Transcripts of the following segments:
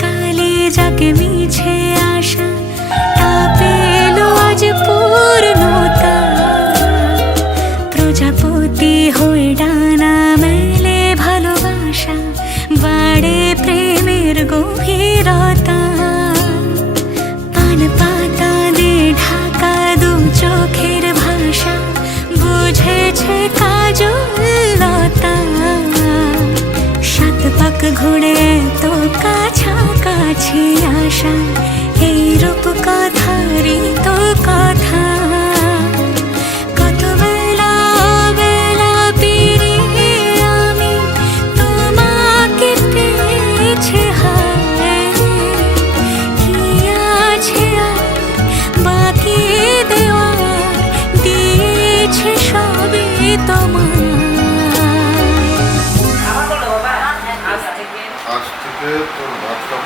কালে যাকে মিছে আশা তা পেল আজ পূর্ণতা। প্রজাপতি হয়ে ডানা মেলে ভালোবাসা, বাড়ে প্রেমের গভীরতা। পান পাতা দিয়ে ঢাকা দু চোখের ভাষা, বুঝেছে কাজলতা। সাত পাক ঘুরে তো কাছাকাছি আসা, এই রূপ কথারই তো কথা। কত বেলা বেলা পেরিয়ে আমি তোমাকে পেয়েছি, হায় কি আছে আর বাকি দেওয়ার, দিয়েছে সবই তোমার। আজ থেকে তোর ভাতটা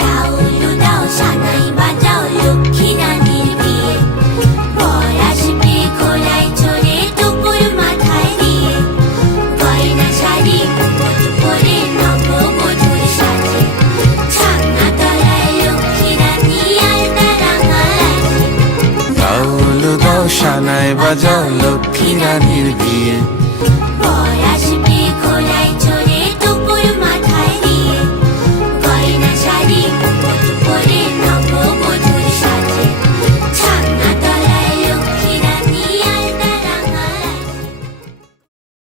দাও উলু দাও সানাই বাজাও লক্ষ্মী রানীর বিয়ে, বর আসবে ঘোড়ায় চড়ে টুকুর মাথায় দিয়ে, গয়না শাড়ি মুকুট পরে নববধূর সাজে, ছাগনা তলায় লক্ষ্মী রানী আলতা রাঙা আছে। দাও উলু দাও সানাই বাজাও লক্ষ্মী রানীর বিয়ে।